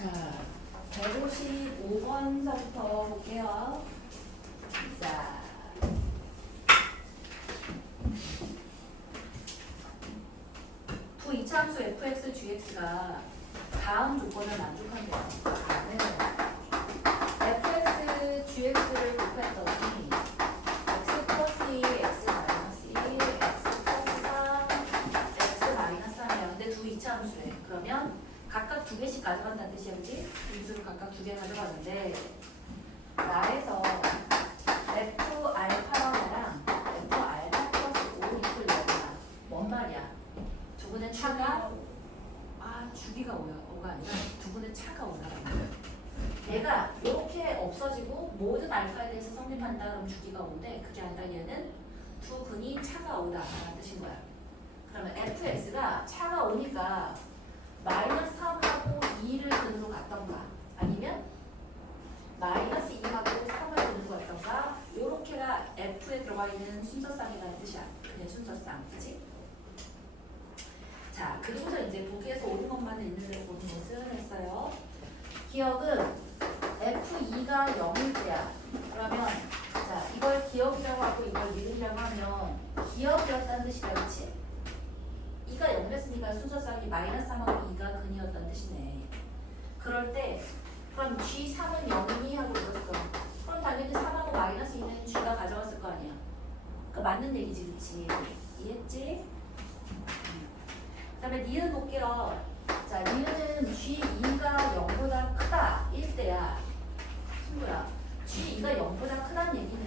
자, 155번서부터 볼게요. 자, 두 이차함수 fx, gx가 다음 조건을 만족한대요. fx, gx를 곱했더니 x 플러스 2, x 마이너스 1, x 플러스 3, x 마이너스 3이야. 근데 두 이차함수래. 그러면 각각 두 개씩 가져간다는 뜻이야, 그치? 인수를 각각 두 개 가져가는데 나에서 f 알파랑 f 알파 플러스 5 이퀄 0이야. 뭔 말이야? 두 분의 차가 주기가 5가 아니라 두 분의 차가 올라가는 거야. 얘가 이렇게 없어지고 모든 알파에 대해서 성립한다 그러면 주기가 5인데 그게 아니라 얘는 두 근이 차가 5다 라는 뜻인 거야. 그러면 fx가 차가 5니까 마이너스 3하고 2를 근으로 갔던가 아니면 마이너스 2하고 3을 근으로 갔던가 요렇게가 f에 들어가 있는 순서쌍이라는 뜻이야. 그냥 순서쌍, 그치? 자, 그리고서 이제 보기에서 옳은 것만 있는 보는 것은 했어요. 기억은 f2가 0일 때야. 그러면 자, 이걸 기억이라고 하고 이걸 미분이라고 하면 기억이었다는 뜻이야, 그치? 2가 0이었으니까 순서쌍이 마이너스 3하고 2가 근이었다는 뜻이네. 그럴 때 그럼 G3은 0이니? 하고 물었어. 그럼 당연히 3하고 마이너스 2는 G가 가져갔을 거 아니야. 그러니까 맞는 얘기지, 그치? 이해했지? 그 다음에 니은 볼게요. 자, 니은은 G2가 0보다 크다 1대야. 친구야, G2가 0보다 크다는 얘기는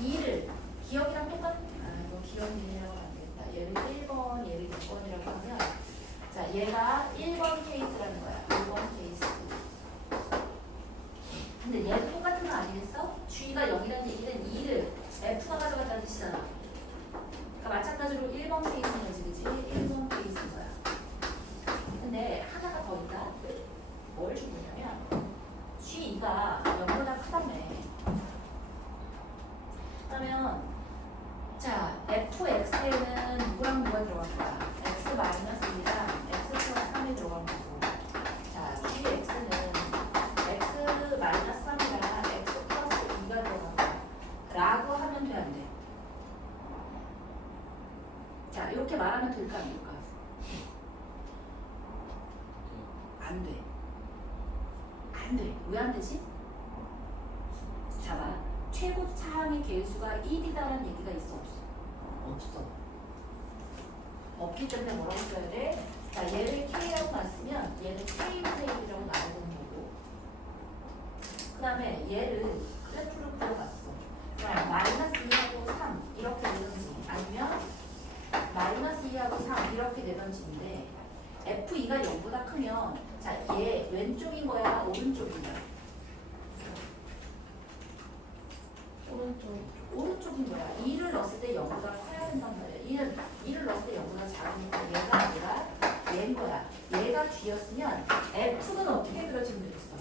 2를 기억이랑 똑같 이거 기억이라고 하면 안 되겠다. 얘를 1번, 얘를 6번이라고 하면 자, 얘가 1번 케이스라는 거야. 1번 케이스. 근데 얘도 똑같은 거 아니겠어? G가 0이라는 얘기는 2를 F가 가져갔다는 뜻이잖아. 그러니까 마찬가지로 1번 케이스인 거지, 그치? 1번 케이스인 거야. 근데 하나가 더 있다. 뭘 주냐면 G2가 0보다 크다며. 그러면 자, fx에는 누구랑 누가 들어갈 거야? x 마이너스 2랑 x 플러스 3이 들어간 거고. 자, gx는 x 마이너스 3이랑 x 플러스 2가 들어간 거야. 라고 하면 돼, 안 돼? 자, 이렇게 말하면 될까, 안 될까? 안 돼. 안 돼. 왜 안 되지? 자, 봐. 최고 차항의 개수가 1이다라는 얘기가 있어, 없어? 없어. 없기 때문에 뭐라고 써야 돼? 자, 얘를 K라고 놨으면 얘는 K분의 1이라고 나오는 거고, 그 다음에 얘를 그래프로 그려봤어. 그럼 마이너스 2하고 3 이렇게 되던지 아니면 마이너스 2하고 3 이렇게 되던지인데 F2가 0보다 크면 자, 얘 왼쪽인 거야? 오른쪽인 거야? 오른쪽인 거야. 2를 넣었을 때 0보다 커야 된단 말이야. 2를 넣었을 때 0보다 작으니까 얘가 아니라 얘인 거야. 얘가 G였으면 F는 어떻게 그려지면 되겠어?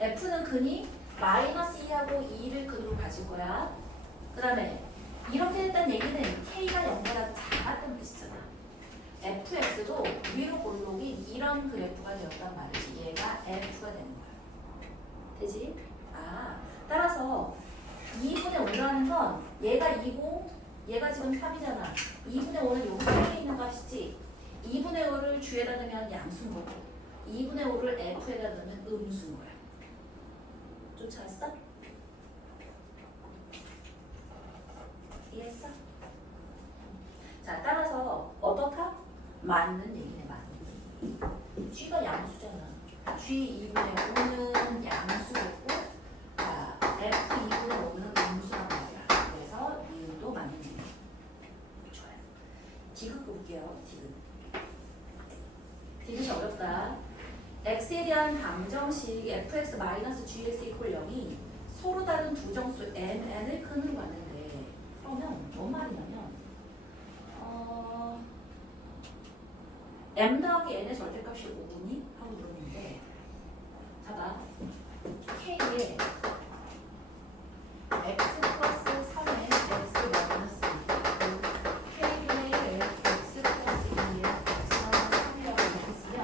F는 근이 마이너스 2하고 2를 근으로 가질 거야. 그 다음에 이렇게 됐다는 얘기는 K가 0보다 작았다는 뜻이잖아. fx도 위로 볼록인 이런 그래프가 되었단 말이지. 얘가 f가 되는 거야. 되지? 따라서 2분의 올라가는 건 얘가 2고 얘가 지금 3이잖아. 2분의 5는 여기 사이에 있는 값이지. 2분의 5를 주에다 넣으면 양수인 거고 2분의 5를 f에다 넣으면 음수인 거야. 쫓아왔어? 이해했어? 자, 따라서 어떻다? 맞는 얘기네, 맞는. G가 양수잖아. G 2분의 5는 양수였고, 자, F 2분의 5는 음수란 말이야. 그래서 이유도 맞는 얘기. 좋아요. 디귿 볼게요. 디귿. 디귿이 어렵다. x에 대한 방정식 fx-gx 이퀄 0이 서로 다른 두 정수 n을 근으로 갔는데 그러면 뭔 말이냐면 m 더하기 n의 절대값이 5니? 하고 물었는데 자봐. k에 x 플러스 3에 x 마이너스 2 k분의 x 플러스 2에 x 마이너스 3이라고 했으면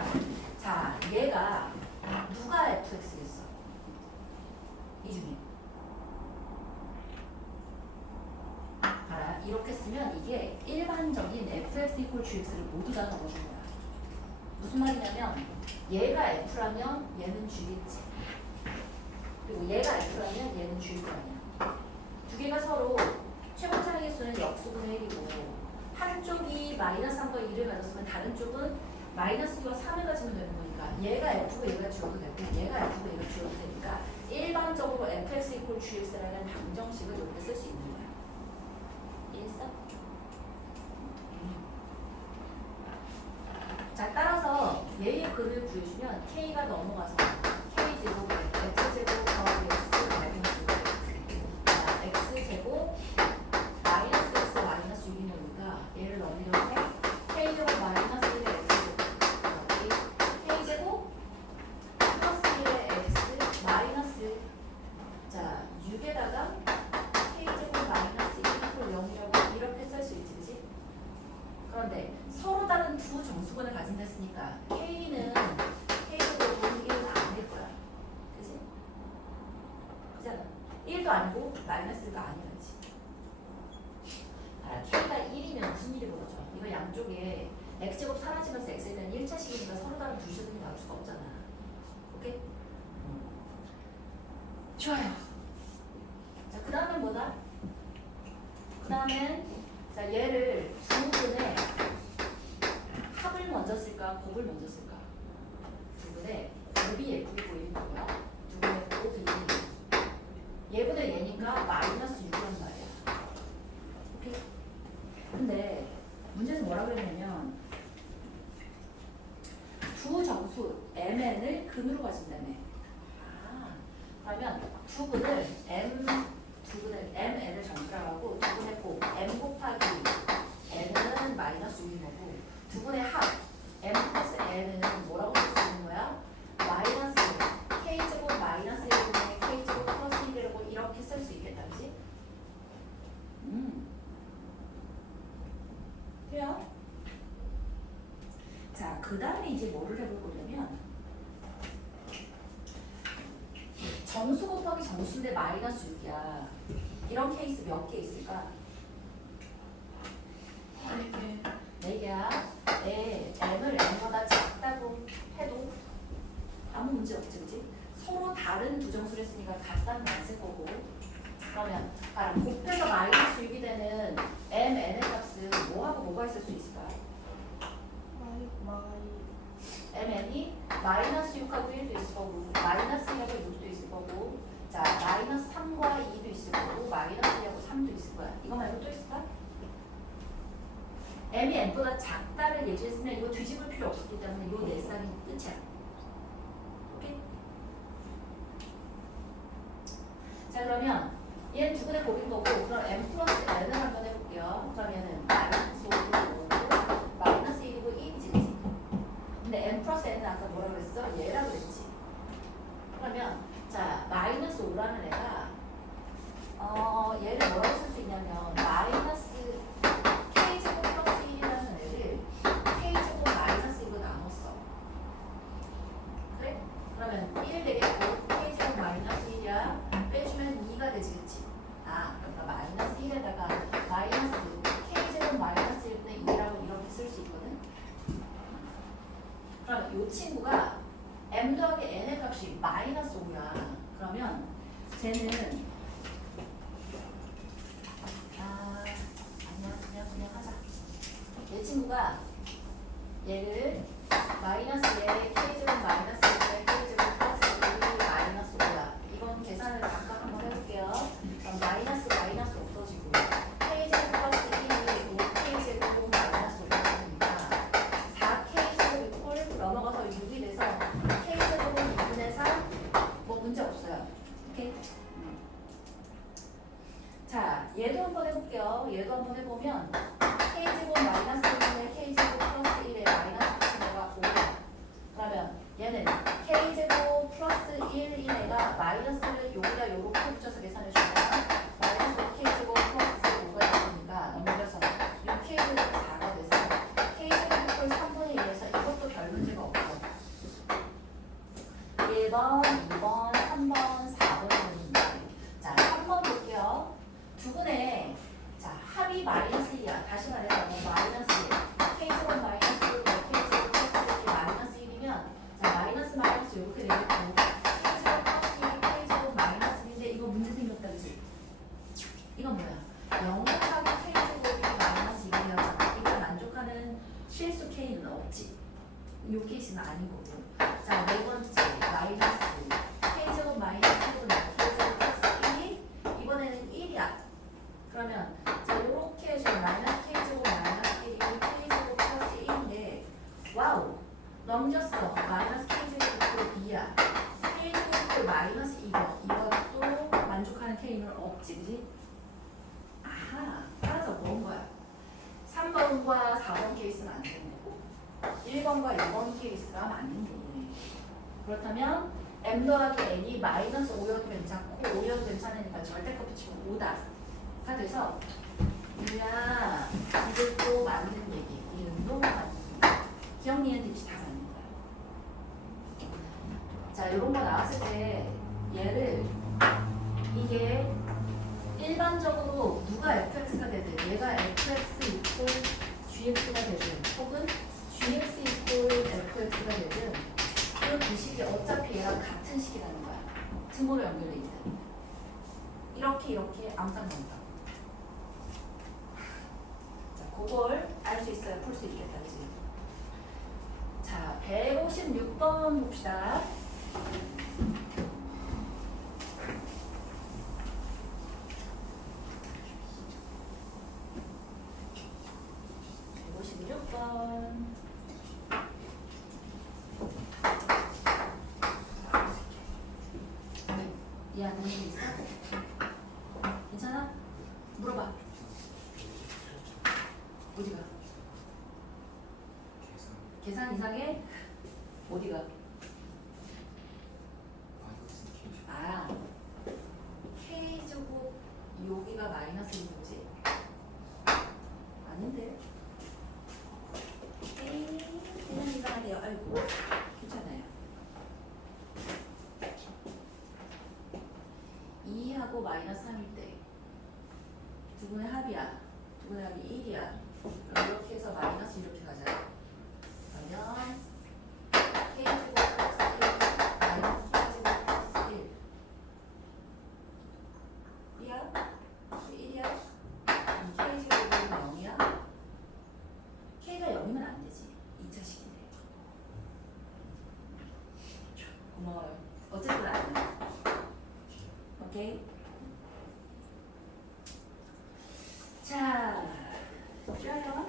GX를 모두 다 넣어준 거야. 무슨 말이냐면 얘가 F라면 얘는 G겠지. 그리고 얘가 F라면 얘는 G일 거 아니야. 두 개가 서로 최고 차례의 수는 역수분의 1이고 한쪽이 마이너스 3과 2를 가졌으면 다른 쪽은 마이너스 2와 3을 가지면 되는 거니까 얘가 F고 얘가 G여도 되고 얘가 F고 얘가 G여도 되니까 일반적으로 fx equal gx라는 방정식을 이렇게 쓸 수 있는 거야. 이해했어? 자, 따라서 얘의 글을 구해주면 k가 넘어가서 k제곱 x제곱 더하기 x 마이너스 6x 자, x제곱 마이너스 x 마이너스 6이 나오니까 얘를 넘겨서 k제곱 마이너스 1의 x제곱 더하기 k제곱 플러스 1의 x 마이너스 자 6에다가 k제곱 마이너스 1을 0이라고 이렇게 쓸 수 있지, 그치? 그런데 서로 다른 두 정수분을 가진다 했으니까 k는 k제곱은 1은 아닐 거야, 그치? 그잖아. 1도 아니고 마이너스 1도 아니라지. 아, k가 1이면 무슨 일이 벌어져? 이거 양쪽에 x제곱 사라지면서 x에 대한 1차식이니까 서로 다른 두 제곱이 나올 수가 없잖아. 오케이? 좋아요. 자, 그 다음엔 뭐다? 그 다음엔 자 얘를 두분의 합을 먼저 쓸까 곱을 먼저 쓸까? 두분의 곱이 예쁘게 보이는 거고요. 두분의 곱이 얘보다 얘니까 마이너스 6이란 말이야. 오케이? 근데 문제에서 뭐라 그랬냐면 두 정수 mn을 근으로 가진다며. 그러면 두분을 mn을 정수라고 하고 두분의 곱 m 곱하기 n은 마이너스 6인 거고 두분의 합 m 플러스 n은 뭐라고 쓸 수 있는 거야? 마이너스 k제곱 마이너스 1분의 k제곱 플러스 1이라고 이렇게 쓸 수 있겠다, 그치? 돼요? 자, 그 다음에 이제 뭐를 해볼 거냐면 정수 곱하기 정수인데 마이너스 6이야. 이런 케이스 몇 개 있을까? 4개. 4개야. m을 n보다 작다고 해도 아무 문제 없지, 그치? 서로 다른 두 정수를 했으니까 같다는 안 쓸 거고. 그러면 곱해서 마이너스 6이 되는 mn의 값은 뭐하고 뭐가 있을 수 있을까? mn이 마이너스 6하고 1도 있을 거고 마이너스 1하고 6도 있을 거고 자 마이너스 3과 2도 있을 거고 마이너스 2하고 3도 있을 거야. 이거 말고 또 있을까? m이 n보다 작다를 예지했으면 이거 뒤집을 필요 없었기 때문에 이 네 쌍이 끝이야. 오케이? 자 그러면 얘는 두분의 곱인 거고 그럼 m 플러스 n을 한번 해볼게요. 그럼 얘는 마이너스 5고 5고 마이너스 1이고 2이지, 그치? 근데 m 플러스 n은 아까 뭐라 그랬어? 얘라고 그랬지. 그러면 자 마이너스 5라는 애가 얘를 뭐라고 쓸 수 있냐면 마이너스 k제곱 플러스 1이라는 애를 k제곱 마이너스 1로 나눴어. 그래? 그러면 1 되겠고 k제곱 마이너스 1이야. 빼주면 2가 되지, 그치? 아 그러니까 마이너스 1에다가 마이너스 k제곱 마이너스 1분의 2라고 이렇게 쓸 수 있거든. 그럼 이 친구가 m 더하기 n의 값이 마이너스 5야. 그러면 쟤는 그냥 하자. 얘 친구가 얘를 마이너스에 k제곱 마이너스 1에 k제곱 플러스 1이 마이너스 5야. 이건 계산을 각각 한번 해볼게요. 그럼 마이너스 마이너스 없어지고 k제곱 플러스 1이 5k제곱 마이너스 5가 되니까 4k제곱 이꼴 넘어가서 6이 돼서 k제곱은 2분의 3 뭐 문제 없어요. 오케이? 자, 얘도 한번 해볼게요. 얘도 한번 해보면 k제곱 마이너스 1분의 k제곱 플러스 1의 마이너스 값이 5야. 그러면 얘는 k제곱 플러스 1인 애가 마이너스를 여기다 요렇게 붙여서 계산해주면 마이너스 k제곱 플러스 5가 되니까 넘겨서 6k제곱 4가 돼서 k제곱을 3분의 1에서 이것도 별 문제가 없어. 1번, 2번, 3번, 4번이 문제. 자, 3번 볼게요. 두 분의 자 합이 마이너스 2야. 다시 말해서 마이너스 1. k제곱 이 케이스는 아닌 거고. 자, 네 번째 마이너스 k제곱 마이너스 1분의 k제곱 플러스 1이 이번에는 1이야. 그러면 자 이렇게 해주면 마이너스 k제곱 마이너스 1이 k제곱 플러스 1인데 와우 넘겼어. 마이너스 k제곱 b야. k제곱 마이너스 이것도 만족하는 k는 없지, 그지? 아하, 따라서 뭔 거야? 3번과 4번 케이스는 안 되는 거고 1번과 2번 케이스가 맞는 거네. 그렇다면 m 더하기 n이 마이너스 5여도 괜찮고 5여도 괜찮으니까 절대값 붙이면 5다가 돼서 뭐야 이것도 맞는 얘기, 이름도 맞는 얘기. 기억, 니은, 득시 다 맞는 거야. 자, 이런 거 나왔을 때 얘를 이게 일반적으로 누가 fx가 되든 얘가 fx 이퀄 gx가 되든 혹은 gx 이퀄 fx가 되든 그 두 식이 어차피 얘랑 같은 식이라는 거야. 등호로 연결돼 있는. 이렇게 암산된다. 자, 그걸 알 수 있어야 풀 수 있겠다, 그지? 자, 156번 봅시다. 이해하는 게 있어? 괜찮아? 물어봐. 어디가? 계산 이상해? 어디가? 아, K제곱 여기가 마이너스인 거지? 아닌데? 계산 이상하대요. 아이고, 괜찮아요. 2하고 마이너스 3일 때 두 분의 합이야. 두 분의 합이 1이야. 그럼 이렇게 해서 마이너스 이렇게 가자. 그러면 K제곱 플러스 1 마이너스 K제곱 플러스 1 1이야? 1이야? K제곱은 0이야? K가 0이면 안 되지. 2차식인데. 고마워요. 어쨌든 안 돼. 오케이? 자, 쉬어요.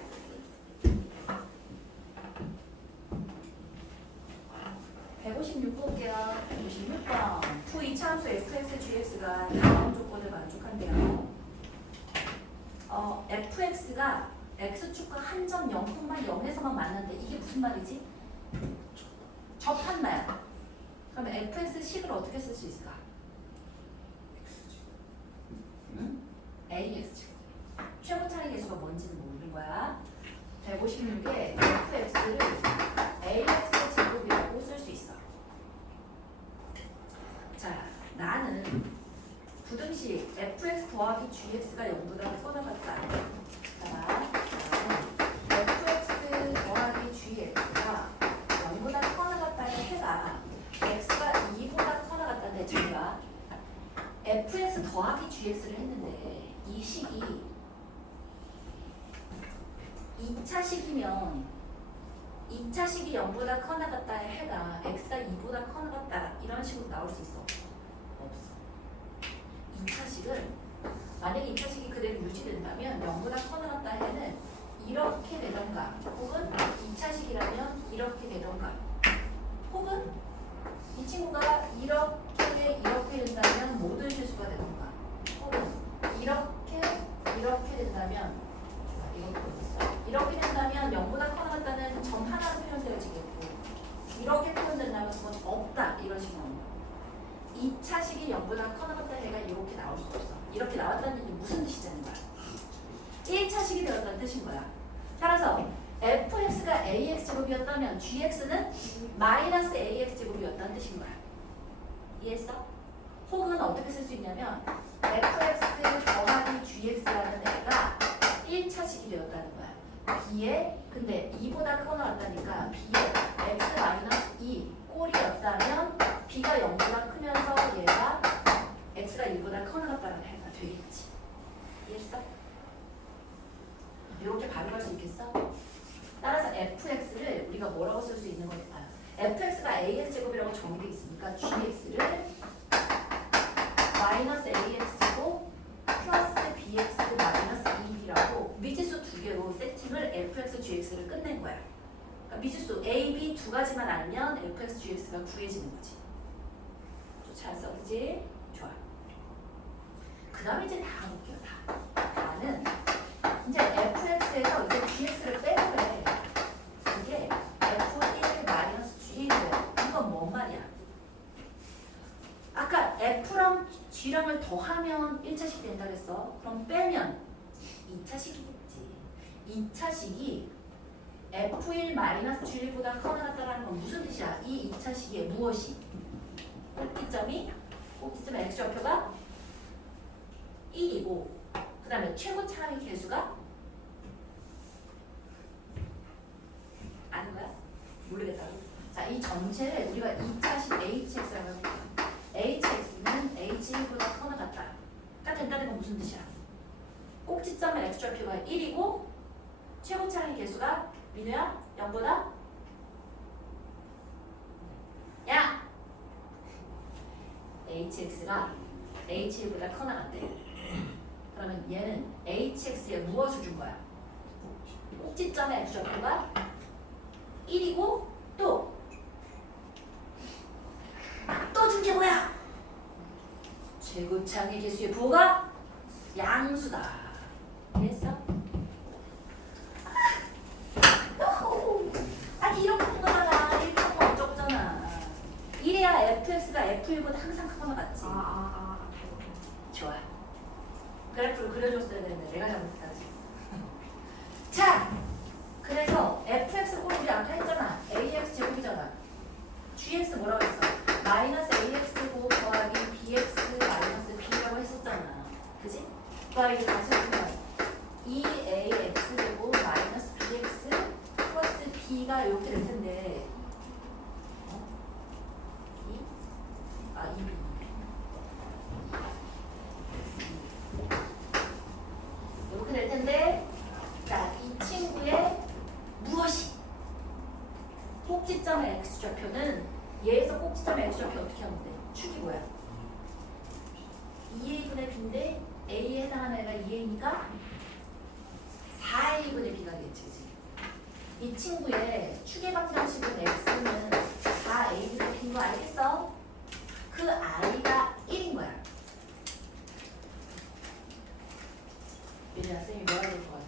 156 볼게요. 156번. 두 이차함수 fx, gx가 다음 조건을 만족한대요. fx가 x축과 한 점 0,0에서만 만났는데 이게 무슨 말이지? 접한다야. 그러면 fx 식을 어떻게 쓸 수 있을까? 응? AX 최고 차이 계수가 뭔지는 모르는 거야. 156에 fx를 ax 제곱이라고 쓸 수 있어. 자, 나는 부등식 fx 더하기 gx가 0보다 커나 같다. 자, fx 더하기 gx가 0보다 커나 같다는 해가 x가 2보다 커나 같다는데 제가 fx 더하기 gx를 했는데 이 식이 2차식이면 2차식이 0보다 커나 같다의 해가 x가 2보다 커나 같다 이런 식으로 나올 수 있어? 없어. 2차식은 만약에 2차식이 그대로 유지된다면 0보다 커나 같다의 해는 이렇게 되던가 혹은 2차식이라면 이렇게 되던가 혹은 이 친구가 이렇게 된다면 모든 실수가 되던가 혹은 이렇게 된다면 이렇게 된다면 0보다 커나 같다는 점 하나로 표현되어지겠고 이렇게 표현된다면 그건 없다 이런 식으로 나옵니다. 2차식이 0보다 커나 같다는 애가 이렇게 나올 수 없어. 이렇게 나왔다는 얘기 무슨 뜻이냐는 거야. 1차식이 되었다는 뜻인 거야. 따라서 fx가 ax제곱이었다면 gx는 마이너스 ax제곱이었다는 뜻인 거야. 이해했어? 혹은 어떻게 쓸 수 있냐면 fx 더하기 gx라는 애가 1차식이 되었다는 거야. b에 근데 2보다 커나 왔다니까 b에 x 마이너스 2 꼴이었다면 b가 0보다 크면서 얘가 x가 1보다 커나 같다는 애가 되겠지. 이해했어? 이렇게 바로 갈 수 있겠어? 따라서 fx를 우리가 뭐라고 쓸 수 수 있는 거니까요. fx가 ax제곱이라고 정의되어 있으니까 gx를 마이너스 ax제곱 플러스 bx 마이너스 2b라고 미지수 두 개로 세팅을 fx, gx를 끝낸 거야. 그러니까 미지수 a, b 두 가지만 알면 fx, gx가 구해지는 거지. 잘 써, 그지? 좋아. 그 다음에 이제 다 볼게요. 다는 이제 fx에서 이제 gx를 빼고 해. 이게 f1 마이너스 g1이에요. 이건 뭔 말이야? 아까 f랑 g랑을 더하면 1차식 된다 그랬어. 그럼 빼면 2차식이겠지. 2차식이 f1 마이너스 g1보다 커나 같다라는 건 무슨 뜻이야? 이 2차식에 무엇이? 꼭지점 x좌표가 1이고 그 다음에 최고 차항의 개수가 아는 거야? 모르겠다고? 자, 이 전체를 우리가 2차식 hx라고 해볼게요. hx는 h1보다 커나 같다 된다는 건 무슨 뜻이야? 꼭지점의 x좌표가 1이고 최고 차항의 개수가 민우야? 0보다? 야! hx가 h1보다 커나 같대. 그러면 얘는 hx에 무엇을 준 거야? 꼭지점의 x좌표가 1이고 또 준 게 뭐야? 최고차항의 개수의 부호가 양수다. 이해했어? 아니 이렇게 본 거잖아. 이렇게 본 거 어쩌고잖아. 이래야 fx가 f1보다 항상 크거나 같지. 좋아. 그래프를 그려줬어야 되는데 내가 잘못했다. 자, 그래서 fx 꼴 우리 아까 했잖아. ax 제곱이잖아. gx 뭐라고 했어? 마이너스 ax 제곱 더하기 bx 마이너스 b라고 했었잖아. 그지? 더하기 다시 해보면 2ax 제곱 마이너스 bx 플러스 b가 이렇게 될 텐데 2b 이렇게 될 텐데, 자, 이 친구의 무엇이? 꼭지점의 x좌표는 얘에서 꼭지점의 x좌표 어떻게 하면 돼? 축이 뭐야? 2a분의 b인데 a에 해당하는 애가 2a니까 4a분의 b가 되겠지, 그치? 이 친구의 축의 방정식은 x는 4a분의 b인 거 알겠어? 그 i가 1인 거야. 얘들아, 쌤이 뭐 해야 될 것 같아?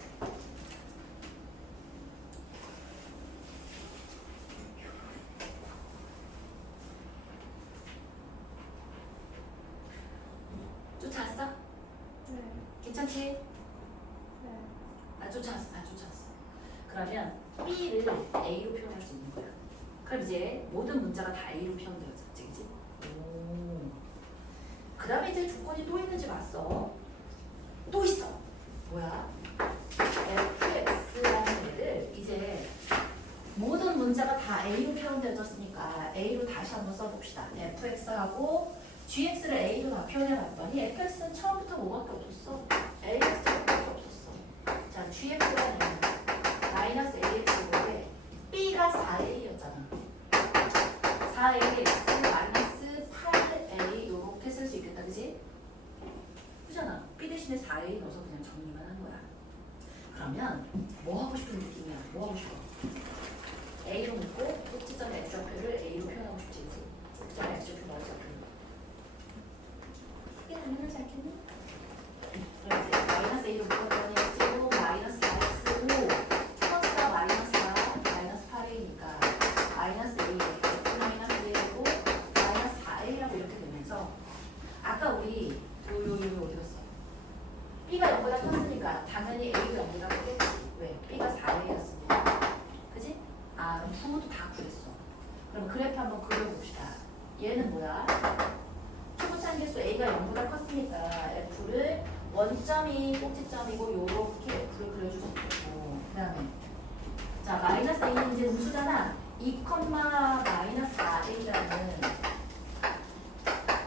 쫓아왔어? 네. 괜찮지? 네. 쫓아왔어. 그러면 B를 A로 표현할 수 있는 거야. 그럼 이제 모든 문자가 다 A로 표현되어졌지, 그치? 오. 그 다음에 이제 조건이 또 있는지 봤어. 또 있어. 뭐야? fx라는 애를 이제 모든 문자가 다 A로 표현되어졌으니까 A로 다시 한번 써봅시다. fx하고 gx를 A로 다 표현해봤더니 fx는 처음부터 뭐밖에 없었어? ax밖에 없었어. 자, gx라는 애는 마이너스 ax제곱에 b가 4a였잖아. 4ax 마이너스 8a 이렇게 쓸 수 있겠다, 그지? 그잖아. b 대신에 4a 넣어서 그냥 정리만 한 거야. 그러면 뭐 하고 싶은 느낌이야? 뭐 하고 싶어? a로 묶고 꼭지점의 x좌표를 a로 표현하고 싶지, 그지? 꼭지점의 x좌표 맞아. 이게 당연하지 않겠니? 그럼 이제 마이너스 a로 묶었더니 x제곱 마이너스 4x5 플러스 마이너스 4 마이너스 8a니까 마이너스 a x 마이너스 a고 마이너스 4a라고 이렇게 되면서 아까 우리 요 어디 갔어? b가 0보다 컸으니까 당연히 a도 0보다 크겠지. 왜? b가 4a였으니까. 그지? 아, 그럼 부호도 다 구했어. 그럼 그래프 한번 그려봅시다. 얘는 뭐야? 최고차항 개수 a가 0보다 컸으니까 f를 원점이 꼭지점이고 요렇게 f를 그려줄 수 있고, 그 다음에 자, 마이너스 a는 이제 음수잖아. 2, 마이너스 4a라는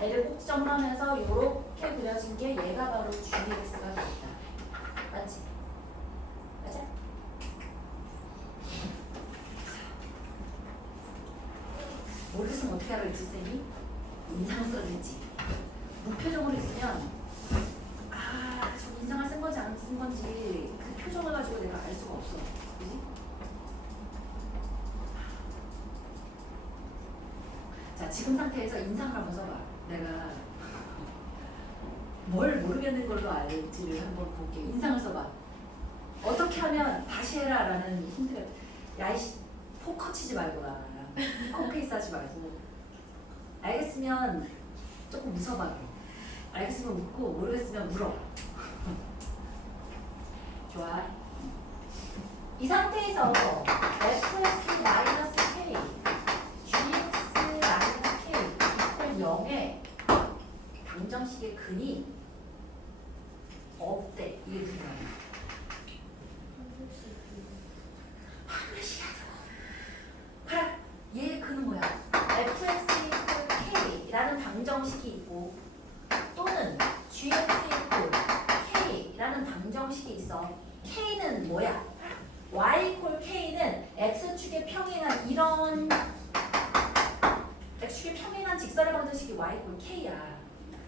애를 꼭지점으로 하면서 요렇게 그려진 게 얘가 바로 gx가 되겠다. 맞지? 맞아? 모르겠으면 어떻게 하라 했지 쌤이? 인상을 써야지. 무표정으로 있으면 저 인상을 쓴 건지 안 쓴 건지 그 표정을 가지고 내가 알 수가 없어. 그지? 자, 지금 상태에서 인상을 한번 써봐. 내가 뭘 모르겠는 걸로 알지를 한번 볼게. 인상을 써봐. 어떻게 하면 다시 해라 라는 힌트가. 야이씨, 포커 치지 말고 포커페이스 하지 말고. 알겠으면 조금 웃어봐. 알겠으면 웃고 모르겠으면 울어. 좋아. 이 상태에서 fx 마이너스 k, gx 마이너스 k 이퀄 0의 방정식의 근이 없대. 이게 무슨 말이야? 봐라. 얘의 근은 뭐야? fx 이퀄 k라는 방정식이 있고 또는 gx 이퀄 k라는 방정식이 있어. k는 뭐야? y 이퀄 k는 x축에 평행한 이런 x축에 평행한 직선의 방정식이 y 이퀄 k야.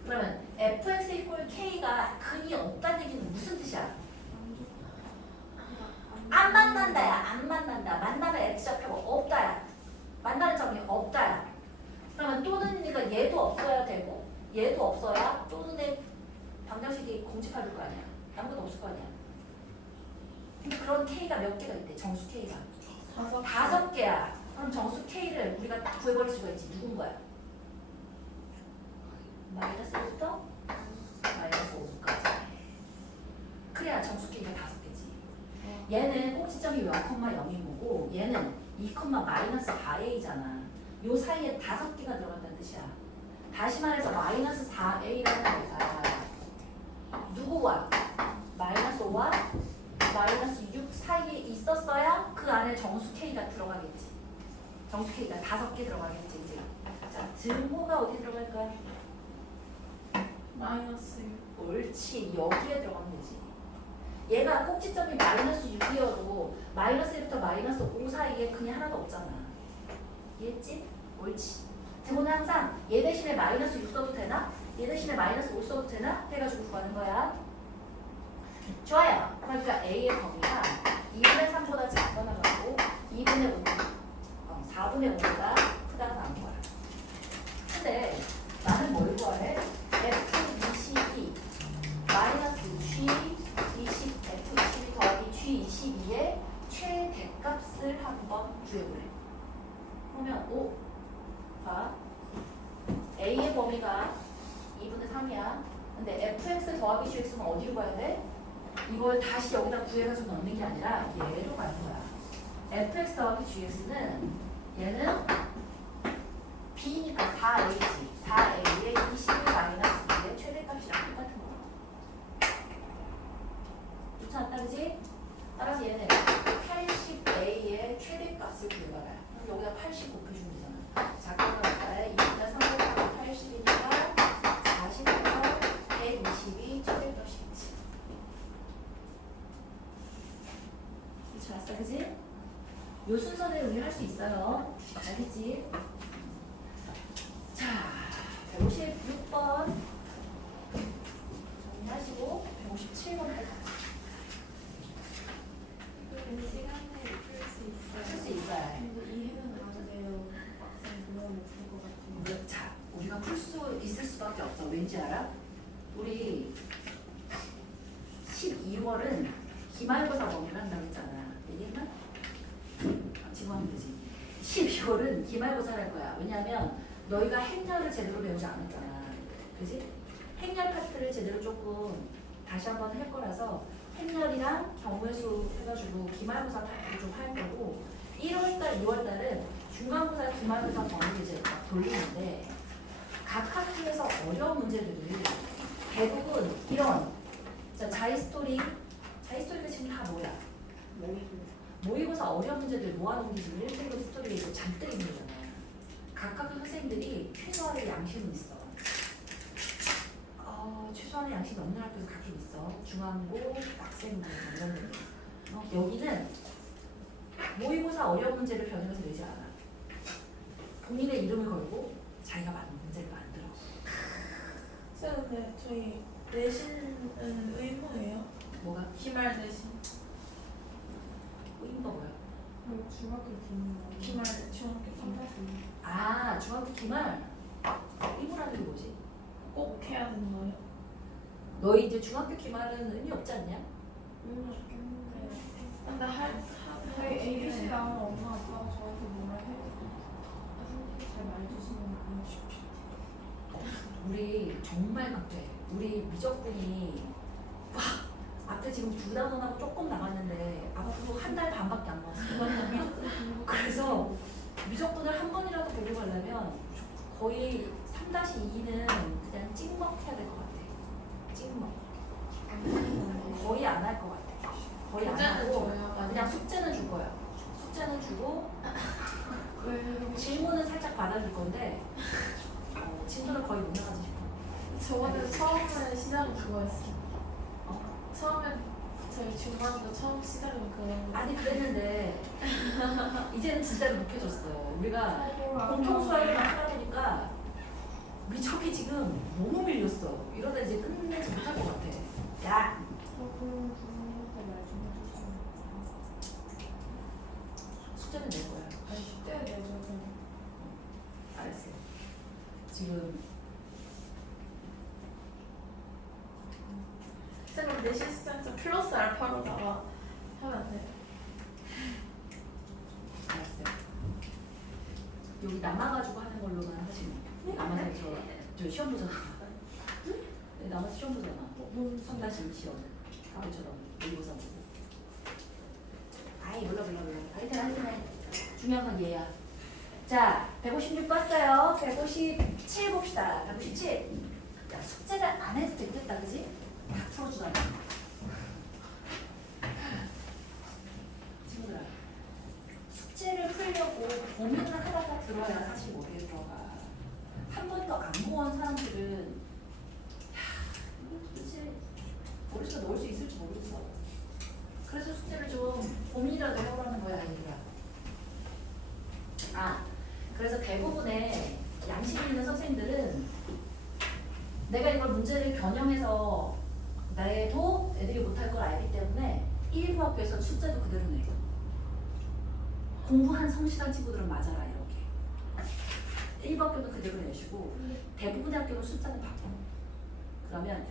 그러면 fx 이퀄 k가 근이 없다는 얘기는 무슨 뜻이야? 안 만난다야. 안 만난다. 만나면 x좌표가 없다야. 만나는 점이 없다야. 그러면 또는이니까 얘도 없어야 되고 얘도 없어야 또는의 방정식이 공집할 거 아니야. 아무것도 없을 거 아니야. 근데 그런 k가 몇 개가 있대. 정수 k가 5개야. 그럼 정수 k를 우리가 딱 구해버릴 수가 있지. 누군 거야? 마이너스 1부터 마이너스 5까지. 그래야 정수 k가 5개지. 얘는 꼭지점이 0,0인 거고 얘는 2, 마이너스 4a잖아. 요 사이에 5개가 들어간다는 뜻이야. 다시 말해서 마이너스 4a라는 거가 누구와? 마이너스 5와 마이너스 6 사이에 있었어야 그 안에 정수 k가 들어가겠지. 정수 k가 5개 들어가겠지. 이제. 자, 등호가 어디 들어갈 거야? 마이너스 옳지. 여기에 들어가면 되지. 얘가 꼭지점이 마이너스 6이어도 마이너스 1부터 마이너스 5 사이에 근이 하나도 없잖아. 이해했지? 옳지. 등호는 항상 얘 대신에 마이너스 6 써도 되나? 얘 대신에 마이너스 5 써도 되나? 해가지고 구하는 거야. 좋아요. 그러니까 A의 범위가 2분의 3보다 작거나 같고 2분의 5, 4분의 5보다 크다가 나온 거야. 근데 나는 뭘 구하래? F22 마이너스 G20 F22 더하기 G22의 최대값을 한번 구해보래. 그러면 5 봐. A의 범위가 2분의 3이야. 근데 fx 더하기 gx는 어디로 가야 돼? 이걸 다시 여기다 구해가지고 넣는 게 아니라 얘로 가는 거야. fx 더하기 gx는 얘는 b니까 4a지. 4a의 21 마이너스 2의 최대값이랑 똑같은 거야. 좋지 않다, 그지? 따라서 얘는 80a의 최대값을 구해봐라. 그럼 여기다 80 곱해주면 되잖아. 작곡을 할까요? 2분의 3을 80이니까 40에서 120이 최대값이겠지. 좋았어, 그지? 요 순서대로 우리 할 수 있어요. 알겠지? 자, 156번 정리하시고 157번 할까요? 시간에 풀 수 있어요. 풀 수 있어요. 근데 이해는 안 돼요. 막상 보면 될것 같아요. 자, 우리가 풀 수 있을 수밖에 없어. 왠지 알아? 우리 12월은 기말고사 범위를 한다고 했잖아. 얘기했나? 지금 하면 되지. 12월은 기말고사를 할 거야. 왜냐하면 너희가 행렬을 제대로 배우지 않았잖아. 그지? 행렬 파트를 제대로 조금 다시 한번 할 거라서 행렬이랑 경우의 수 해가지고 기말고사 파트를 좀 할 거고 1월달, 2월달은 중간고사, 기말고사 범위를 이제 막 돌리는데 각 학기에서 어려운 문제들이 대부분 이런 자이스토리가 지금 다 뭐야? 모의고사 어려운 문제들 모아놓은 게 지금 1등급 스토리에 이거 잔뜩 있는 거잖아. 각각 학생들이 최소한의 양심은 있어. 최소한의 양심이 없는 학교에서 가끔 있어. 중앙고, 학생부 이런 데. 여기는 모의고사 어려운 문제를 변형해서 내지 않아. 본인의 이름을 걸고 자기가 만든 문제를 만들어. 쌤, 근데 저희 내신은 의무예요? 뭐가? 기말 내신. 의무가 뭐야? 중학교 기말 중학교 기말 아, 중학교 기말. 의무라는 게 뭐지? 꼭 해야 되는 거예요? 너희 이제 중학교 기말은 의미 없지 않냐? 의무 없겠는데. 근데 저희 ABC 나오면 엄마 아빠가 저한테 뭐라 해요? 선생님 잘 말해주시면 안 쉽죠. 우리 정말 급해. 우리 미적분이 와 앞에 지금 두 단원하고 조금 남았는데 앞으로 한 달 반밖에 안 남았어. 그래서 미적분을 한 번이라도 보고 가려면 거의 3-2는 그냥 찍먹해야 될 것 같아. 찍먹. 거의 안 할 것 같아. 거의 안 숙제는 하고 줘요? 그냥 숙제는 줄 거야. 숙제는 주고 질문은 살짝 받아줄 건데 진도는 거의 못 나가지 싶어. 저번에 처음에 시작은 그거였어요. 어? 처음에 저희 중반도 처음 시작은 그거. 아니 그랬는데 이제는 진짜로 높여졌어. 우리가 공통수학을 막 하다 보니까 미적이 지금 너무 밀렸어. 이러다 이제 끝내지 못할 것 같아. 야! 조금 부모님한테 말좀 해주시면. 숙제는 낼 거야. 아니 10대 내죠 그냥. 알았어. 지금 쌤은 내 시스템에서 플러스 알파로다가 하면 안 돼요? 알았어요. 여기 남아가지고 하는 걸로만 하시면 돼요. 남아서 저 시험 보잖아. 네, 남아서 시험 보잖아. 3-2 시험. 가을처럼 모의고사 보고. 아이 몰라. 하여튼 중요한 건 얘야. 자, 156 봤어요. 157 봅시다. 157. 야, 숙제를 안 해도 되겠다, 그지? 다 풀어주다니. 친구들아, 숙제를 풀려고 고민을 하다가 들어야 사실 머리에 들어가. 한 번도 안 모은 사람들은 이거 도대체 머릿속에 넣을 수 있을지 모르겠어. 그래서 숙제를 좀 고민이라도 해보라는 거야, 얘들아. 아, 그래서 대부분의 양심 있는 선생님들은 내가 이걸 문제를 변형해서 내도 애들이 못할 걸 알기 때문에 일부 학교에서 숙제도 그대로 내. 공부한 성실한 친구들은 맞아라 이렇게. 일부 학교도 그대로 내시고 대부분의 학교는 숫자는 바꿔. 그러면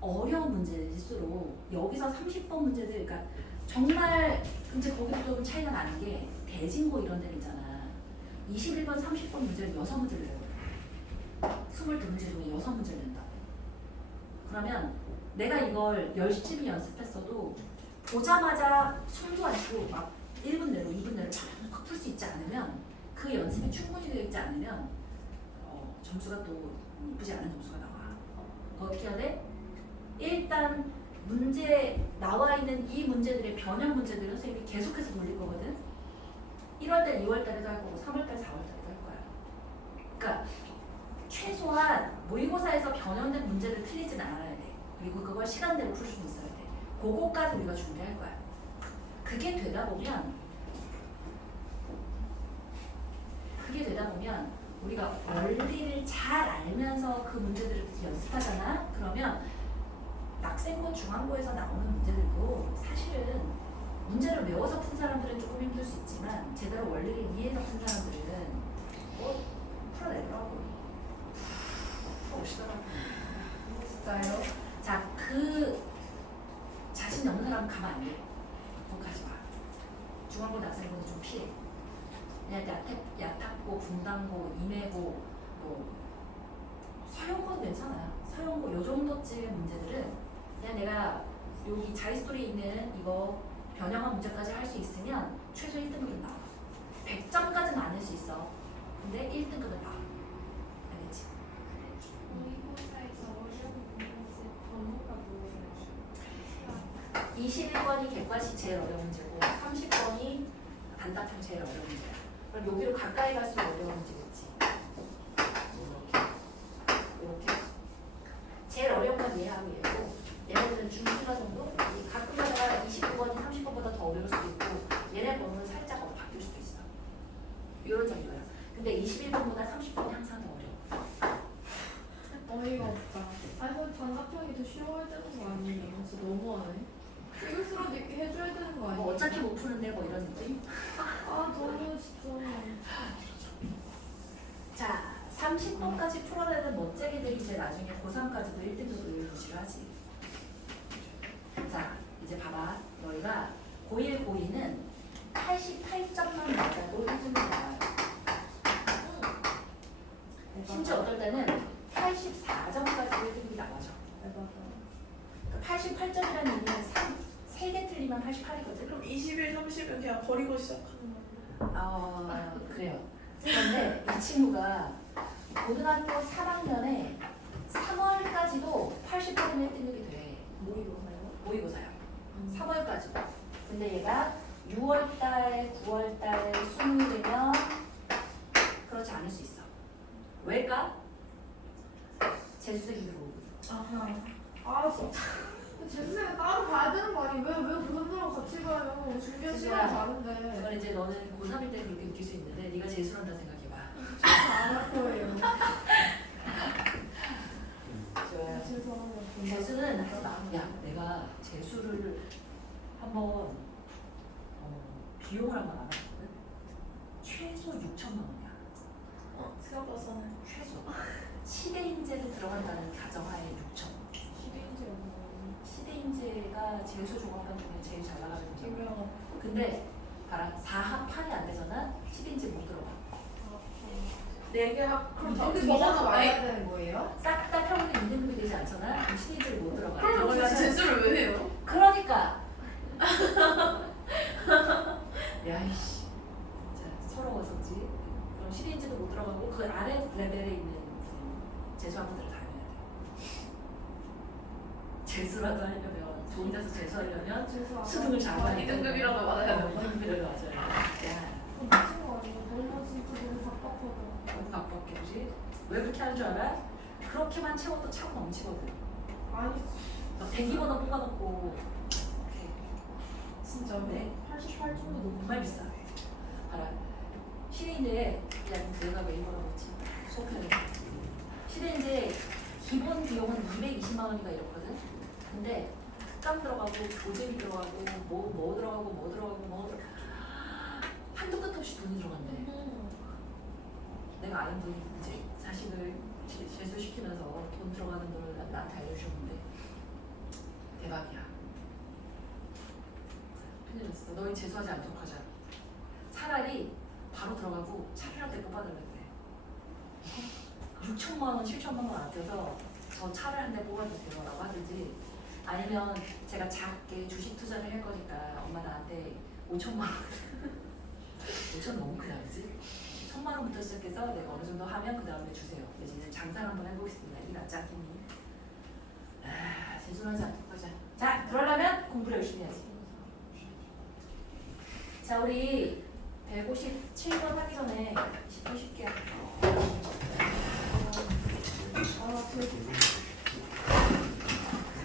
어려운 문제일수록 여기서 30번 문제들, 그러니까 정말 이제 거기서 조금 차이가 나는 게 대진고 이런 데는 있잖아. 21번, 30번 문제를 6문제를 내거든. 22문제 중에 6문제를 낸다. 그러면 내가 이걸 열심히 연습했어도 보자마자 숨도 안 쉬고 막 1분 내로 2분 내로 팍 풀 수 있지 않으면 그 연습이 충분히 되어 있지 않으면 점수가 또 이쁘지 않은 점수가 나와. 어떻게 해야 돼? 일단 문제 나와 있는 이 문제들의 변형 문제들은 선생님이 계속해서 돌릴 거거든. 1월달, 2월달에도 할 거고 3월달, 4월달에도 할 거야. 그러니까 최소한 모의고사에서 변형된 문제를 틀리진 않아야 돼. 그리고 그걸 시간대로 풀 수 있어야 돼. 그거까지 우리가 준비할 거야. 그게 되다 보면 우리가 원리를 잘 알면서 그 문제들을 연습하잖아. 그러면 낙생고, 중앙고에서 나오는 문제들도 사실은 문제를 외워서 푼 사람들은 조금 힘들 수 있지만 제대로 원리를 이해해서 푼 사람들은 풀어내더라고. 풀어오시더라고. 진짜요? 자, 그 자신이 없는 사람은 가면 안 돼. 그거 가지 마. 중앙고 낙생고는 좀 피해. 그냥 야탁고, 분당고, 임해고, 뭐 서영고는 괜찮아요. 서영고 요 정도쯤의 문제들은 그냥 내가 여기 자이스토리에 있는 이거 변형한 문제까지 할 수 있으면 최소 1등급은 나와. 100점까지는 안 할 수 있어. 근데 1등급은 나와. 알겠지? 모의고사에서 어려운 문제 번호가 뭐예요? 21번이 객관식 제일 어려운 문제고 30번이 단답형 제일 어려운 문제야. 그럼 여기로 가까이 갈수록 어려운 문제겠지. 이렇게 제일 어려운 건 얘하고 얘고 얘네들은 중수가 정도? 가끔가다 29번이 30번보다 더 어려울 수도 있고 얘네 번호는 살짝 바뀔 수도 있어. 이런 정도야. 근데 21번보다 30번이 항상 더 어려워. 어이가 없다. 아니 그럼 단답형이 더 쉬워야 되는 거 아니에요? 진짜 너무하네. 찍을수록 있게 해줘야 되는 거 아니에요? 뭐 어차피 못 푸는데 뭐 이런 느낌? 아 너무 진짜. 자, 30번까지 풀어내는 멋쟁이들이 이제 나중에 고3까지도 1등급을 유지하지. 자, 이제 봐봐. 너희가 고1, 고2는 88점만 맞아도 1등급이 나와요. 심지어 어떨 때는 84점까지 1등급이 나와죠. 그러니까 88점이라는 의미는 3개 틀리면 88이거든. 그럼 21, 30은 그냥 버리고 시작하는 거예요? 그래요. 그런데 이 친구가 고등학교 3학년에 3월까지도 88이면 1등급이 돼. 모의고사요? 모의고사요. 3월까지도. 근데 얘가 6월달, 9월달 20되면 그렇지 않을 수 있어. 왜일까? 재수생이 들어오고. 아하. 아 진짜. 재수생은 따로 봐야 되는 거 아니에요? 왜 고등학교랑 같이 가요? 준비한 시간이 다른데. 그건 이제 너는 고3일 때 그렇게 느낄 수 있는데 네가 재수한다 생각해봐. 안할 거예요. 좋아요. 죄송해요. 재수는 하지 마. 야, 내가 재수를 한번 비용을 한번 알아봤거든. 최소 6천만 원이야. 생각보다는 최소. 시대인재를 들어간다는 가정하에 6천. 시대인재가 재수 종합반 중에 제일 잘 나가는 거잖아. 유명한 근데 봐라 4합 8이 안 되잖아. 시대인재 못 들어가. 4개학 그럼 다 근데 먹어도 미자가 아예 와야 되는 거예요? 싹 다 평균 2등급이 되지 않잖아. 그럼 시대인재를 못 들어가. 그럼 들어가려면- 도대체 재수를 왜 해요? 그러니까. 야이씨. 자, 서러워서지. 그럼 시리즈도 못 들어가고 그 아래 레벨에 있는 재수학원들을 다녀야 돼. 재수라도 하려면 좋은 데서 재수하려면 수능을 잘 봐야 돼. 2등급이라도 맞아야 돼. 2등급이라도 맞아야 돼. 야, 미친 거 아니에요? 너무 진짜 너무 답답하다. 너무 갑박해, 그지? 왜 그렇게 하는 줄 알아? 그렇게만 채워도 차고 넘치거든. 아니 막 102번호 뽑아놓고 진짜 네. 88점도 너무 정말 비싸. 알아. 시대인재 그냥 내가 왜 이거라고 했지? 수업해야 돼. 시대인재 기본 비용은 220만 원인가 이렇거든. 근데 특강 들어가고 교재비 들어가고 뭐 들어가고 한도 끝 없이 돈이 들어간대. 내가 아는 분이 이제 자식을 재수시키면서 돈 들어가는 걸 나한테 알려주셨는데 대박이야. 큰일 났어. 너희 재수하지 않도록 하자. 차라리 바로 들어가고 차를 한 대 뽑아달랬대. 6천만 원, 7천만 원 아껴서 저 차를 한 대 뽑아주세요 라고 하든지 아니면 제가 작게 주식 투자를 할 거니까 엄마 나한테 5천만 원 5천 너무 크다 그지? 1,000만 원부터 시작해서 내가 어느 정도 하면 그 다음에 주세요. 이제 장사를 한번 해보겠습니다. 이 낫지 않겠니? 재수하지 않도록 하자. 자, 그러려면 공부를 열심히 해야지. 자, 우리 157번 하기 전에 10분 쉴게요.